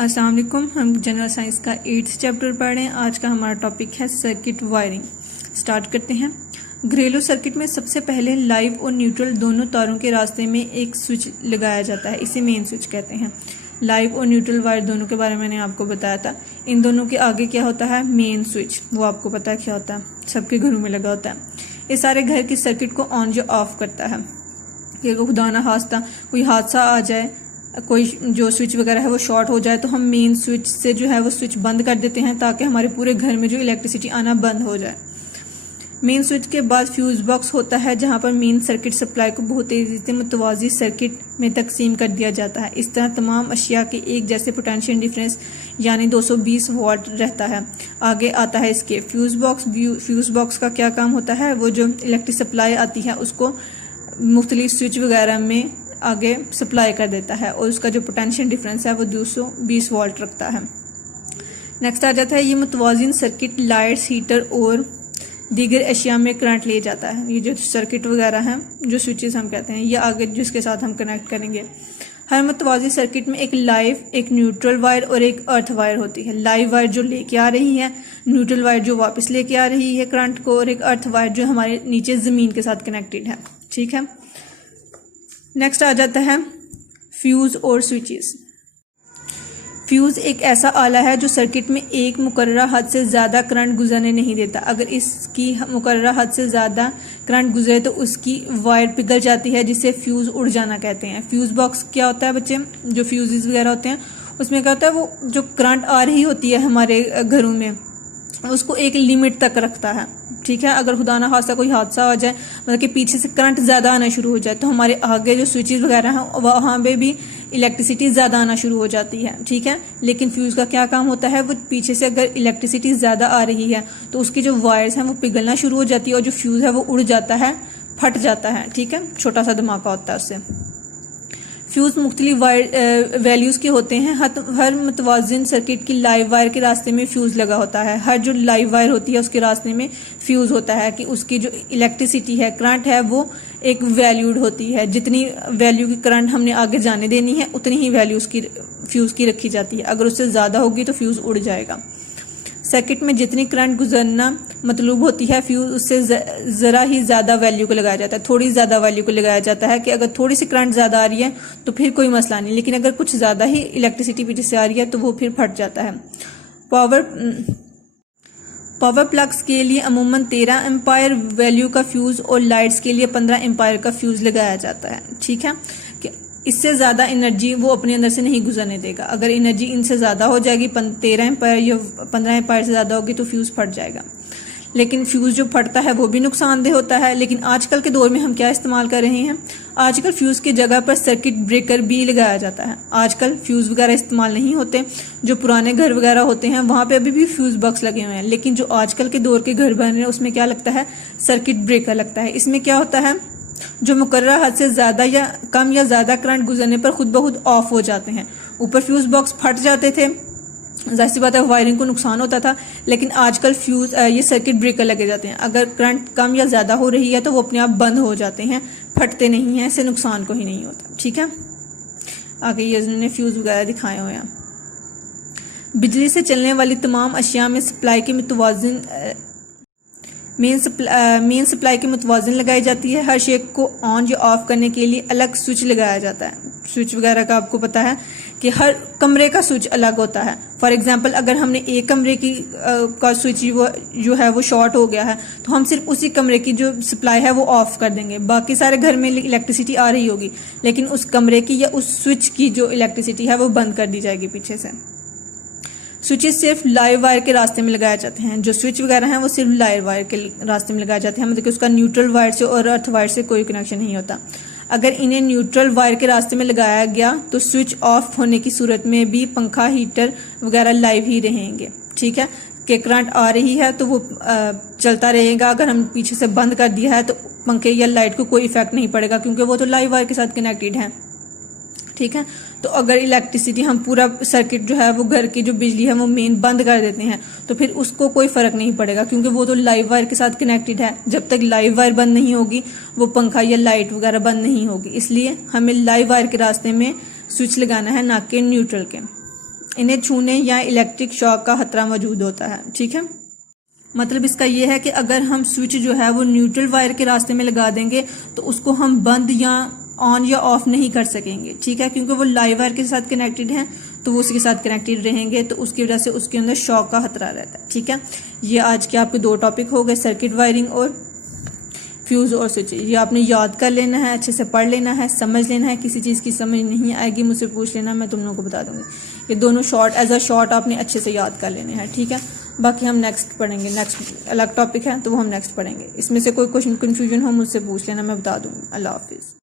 अस्सलाम वालेकुम। हम जनरल साइंस का 8th चैप्टर पढ़ रहे हैं। आज का हमारा टॉपिक है सर्किट वायरिंग। स्टार्ट करते हैं। घरेलू सर्किट में सबसे पहले लाइव और न्यूट्रल दोनों तारों के रास्ते में एक स्विच लगाया जाता है, इसे मेन स्विच कहते हैं। लाइव और न्यूट्रल वायर दोनों के बारे में मैंने आपको बताया था। इन दोनों के आगे क्या होता है? Main switch. वो आपको पता है क्या होता है, सबके घरों में लगा होता है। ये सारे घर की सर्किट को ऑन या ऑफ करता है कि खुदा ना खास्ता कोई हादसा आ जाए, कोई जो स्विच वगैरह है वो शॉर्ट हो जाए तो हम मेन स्विच से जो है वो स्विच बंद कर देते हैं ताकि हमारे पूरे घर में जो इलेक्ट्रिसिटी आना बंद हो जाए। मेन स्विच के बाद फ्यूज बॉक्स होता है जहां पर मेन सर्किट सप्लाई को बहुत तेजी से मुतवाजी सर्किट में तकसीम कर दिया जाता है। इस तरह तमाम अशिया के एक जैसे पोटेंशियल डिफरेंस यानी 220 वोल्ट रहता है। आगे आता है इसके फ्यूज बॉक्स। फ्यूज बॉक्स का क्या काम होता है? वो जो इलेक्ट्रिक सप्लाई आती है उसको मुख्तलिफ स्विच वगैरह में आगे सप्लाई कर देता है और उसका जो पोटेंशियल डिफरेंस है वो 220 वोल्ट रखता है। नेक्स्ट आ जाता है ये मुतवाजिन सर्किट लाइट्स, हीटर और दीगर अशिया में करंट ले जाता है। ये जो सर्किट वगैरह हैं, जो स्विचेस हम कहते हैं, ये आगे जिसके साथ हम कनेक्ट करेंगे। हर मुतवाजी सर्किट में एक लाइव, एक न्यूट्रल वायर और एक अर्थ वायर होती है। लाइव वायर जो लेके आ रही है, न्यूट्रल वायर जो वापस लेके आ रही है करंट को, और एक अर्थ वायर जो हमारे नीचे जमीन के साथ कनेक्टेड है। ठीक है। नेक्स्ट आ जाता है फ्यूज और स्विचेस। फ्यूज एक ऐसा आला है जो सर्किट में एक मुकर्ररा हद से ज़्यादा करंट गुजरने नहीं देता। अगर इसकी मुकर्ररा हद से ज़्यादा करंट गुजरे तो उसकी वायर पिघल जाती है, जिसे फ्यूज उड़ जाना कहते हैं। फ्यूज बॉक्स क्या होता है बच्चे? जो फ्यूजेस वगैरह होते हैं उसमें क्या होता है, वो जो करंट आ रही होती है हमारे घरों में उसको एक लिमिट तक रखता है। ठीक है। अगर खुदा ना खास्ता कोई हादसा हो जाए, मतलब कि पीछे से करंट ज़्यादा आना शुरू हो जाए, तो हमारे आगे जो स्विचेस वगैरह हैं वहाँ पे भी इलेक्ट्रिसिटी ज़्यादा आना शुरू हो जाती है। ठीक है। लेकिन फ्यूज़ का क्या काम होता है? वो पीछे से अगर इलेक्ट्रिसिटी ज़्यादा आ रही है तो उसकी जो वायर्स हैं वो पिघलना शुरू हो जाती है और जो फ्यूज़ है वो उड़ जाता है, फट जाता है। ठीक है। छोटा सा धमाका होता है उससे। फ्यूज मुख्तलिफ वैल्यूज़ के होते हैं। हर मुतवाजिन सर्किट की लाइव वायर के रास्ते में फ्यूज़ लगा होता है। हर जो लाइव वायर होती है उसके रास्ते में फ्यूज़ होता है कि उसकी जो इलेक्ट्रिसिटी है, करंट है, वो एक वैल्यूड होती है। जितनी वैल्यू की करंट हमने आगे जाने देनी है उतनी ही वैल्यू उसकी फ्यूज़ की रखी जाती है। अगर उससे ज़्यादा होगी तो फ्यूज़ उड़ जाएगा। सर्किट में जितनी करंट गुजरना मतलूब होती है, फ्यूज उससे ज़रा ही ज़्यादा वैल्यू को लगाया जाता है, थोड़ी ज़्यादा वैल्यू को लगाया जाता है कि अगर थोड़ी सी करंट ज़्यादा आ रही है तो फिर कोई मसला नहीं, लेकिन अगर कुछ ज़्यादा ही इलेक्ट्रिसिटी पीछे से आ रही है तो वो फिर फट जाता है। पावर प्लग्स के लिए अमूमन 13 एम्पायर वैल्यू का फ्यूज़ और लाइट्स के लिए 15 एम्पायर का फ्यूज़ लगाया जाता है। ठीक है। कि इससे ज़्यादा एनर्जी वो अपने अंदर से नहीं गुजरने देगा। अगर एनर्जी इनसे ज़्यादा हो जाएगी, 13 एम्पायर या 15 एम्पायर से ज़्यादा होगी तो फ्यूज़ फट जाएगा। लेकिन फ्यूज़ जो फटता है वो भी नुकसानदेह होता है। लेकिन आजकल के दौर में हम क्या इस्तेमाल कर रहे हैं? आजकल फ्यूज़ की जगह पर सर्किट ब्रेकर भी लगाया जाता है। आजकल फ्यूज़ वगैरह इस्तेमाल नहीं होते। जो पुराने घर वगैरह होते हैं वहाँ पे अभी भी फ्यूज़ बॉक्स लगे हुए हैं, लेकिन जो आजकल के दौर के घर बन रहे हैं उसमें क्या लगता है? सर्किट ब्रेकर लगता है। इसमें क्या होता है, जो मुकर्ररा हद से ज़्यादा या कम या ज़्यादा करंट गुजरने पर खुद ब खुद ऑफ हो जाते हैं। ऊपर फ्यूज़ बॉक्स फट जाते थे, जाहिर सी बात है वायरिंग को नुकसान होता था, लेकिन आजकल फ्यूज़ ये सर्किट ब्रेकर लगे जाते हैं। अगर करंट कम या ज़्यादा हो रही है तो वो अपने आप बंद हो जाते हैं, फटते नहीं हैं, इससे नुकसान को ही नहीं होता। ठीक है। आगे ये उन्होंने फ्यूज़ वगैरह दिखाए हुए हैं। बिजली से चलने वाली तमाम अशिया में सप्लाई के मुतवाजिन मेन सप्लाई की मुतवाजिन लगाई जाती है। हर शे को ऑन या ऑफ करने के लिए अलग स्विच लगाया जाता है। स्विच वगैरह का आपको पता है कि हर कमरे का स्विच अलग होता है। फॉर एग्जांपल अगर हमने एक कमरे की का स्विच जो है वो शॉर्ट हो गया है तो हम सिर्फ उसी कमरे की जो सप्लाई है वो ऑफ कर देंगे। बाकी सारे घर में इलेक्ट्रिसिटी आ रही होगी, लेकिन उस कमरे की या उस स्विच की जो इलेक्ट्रिसिटी है वो बंद कर दी जाएगी पीछे से। स्विचेस सिर्फ लाइव वायर के रास्ते में लगाए जाते हैं। जो स्विच वगैरह हैं वो सिर्फ लाइव वायर के रास्ते में लगाए जाते हैं, मतलब कि उसका न्यूट्रल वायर से और अर्थ वायर से कोई कनेक्शन नहीं होता। अगर इन्हें न्यूट्रल वायर के रास्ते में लगाया गया तो स्विच ऑफ होने की सूरत में भी पंखा, हीटर वगैरह लाइव ही रहेंगे। ठीक है। कि करंट आ रही है तो वो चलता रहेगा। अगर हम पीछे से बंद कर दिया है तो पंखे या लाइट को कोई इफेक्ट नहीं पड़ेगा, क्योंकि वो तो लाइव वायर के साथ कनेक्टेड है। ठीक है। तो अगर इलेक्ट्रिसिटी हम पूरा सर्किट जो है वो घर की जो बिजली है वो मेन बंद कर देते हैं तो फिर उसको कोई फर्क नहीं पड़ेगा, क्योंकि वो तो लाइव वायर के साथ कनेक्टेड है। जब तक लाइव वायर बंद नहीं होगी वो पंखा या लाइट वगैरह बंद नहीं होगी। इसलिए हमें लाइव वायर के रास्ते में स्विच लगाना है, ना कि न्यूट्रल के। इन्हें छूने या इलेक्ट्रिक शॉक का खतरा मौजूद होता है। ठीक है, मतलब इसका ये है कि अगर हम स्विच जो है वो न्यूट्रल वायर के रास्ते में लगा देंगे तो उसको हम बंद या ऑन या ऑफ नहीं कर सकेंगे। ठीक है, क्योंकि वो लाइव वायर के साथ कनेक्टेड है तो वो उसके साथ कनेक्टेड रहेंगे, तो उसकी वजह से उसके अंदर शॉक का खतरा रहता है। ठीक है, ये आज के आपके 2 टॉपिक हो गए, सर्किट वायरिंग और फ्यूज और स्विच। ये आपने याद कर लेना है, अच्छे से पढ़ लेना है, समझ लेना है। किसी चीज़ की समझ नहीं आएगी मुझसे पूछ लेना, मैं तुम लोगों को बता दूंगी। ये दोनों शॉर्ट एज अ शॉर्ट आपने अच्छे से याद कर लेने हैं। ठीक है, बाकी हम नेक्स्ट पढ़ेंगे, नेक्स्ट अलग टॉपिक है तो वो हम नेक्स्ट पढ़ेंगे। इसमें से कोई क्वेश्चन कन्फ्यूजन हो मुझसे पूछ लेना, मैं बता दूंगी। अल्लाह हाफिज़।